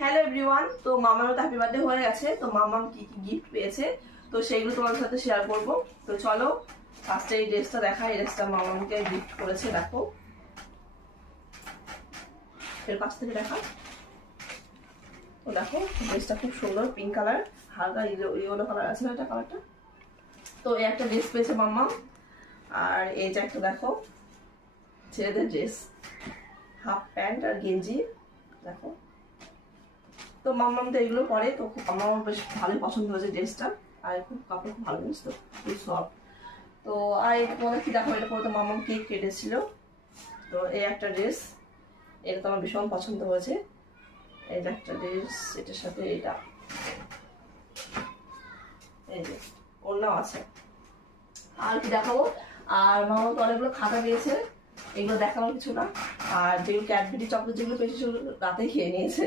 Hello everyone, তো মামার তো হ্যাপি বার্থডে হয়ে গেছে। তো মামাম কি কি গিফট পেয়েছে তো সেইগুলো তোমাদের সাথে শেয়ার করব। তো চলো ফার্স্টে এই ড্রেসটা দেখা। এই ড্রেসটা মামামকে গিফট করেছে, দেখো এর কাছ থেকে দেখা। তো দেখো ড্রেসটা খুব সুন্দর, পিঙ্ক কালার, হালকা ইয়েলো কালার আছে না এটা কালারটা। তো এই একটা ড্রেস পেয়েছে মাম্মা। আর এই যে একটা দেখো ছেলেদের ড্রেস, হাফ প্যান্ট আর গেঞ্জি দেখো। তো মাম্মাম তো এগুলো পরে, তো আমার বেশ ভালোই পছন্দ হয়েছে ড্রেসটা। আর খুব কাপড় খুব ভালো জিনিস, তো খুব সফট। তো আর এটা তোমাদের কি দেখো, এটা পরে তো মাম্মাম কেক কেটেছিল। তো এই একটা ড্রেস, এটা তো আমার ভীষণ পছন্দ হয়েছে। এই যে একটা ড্রেস, এটার সাথে এটা এই যে ওড়নাও আছে। আর কি দেখাবো, আর মামা তো অনেকগুলো খাতা পেয়েছে, এগুলো দেখানোর কিছু না। আর যেগুলো ক্যাডবেরি চকলেট যেগুলো পেয়েছে সেগুলো রাতে খেয়ে নিয়েছে।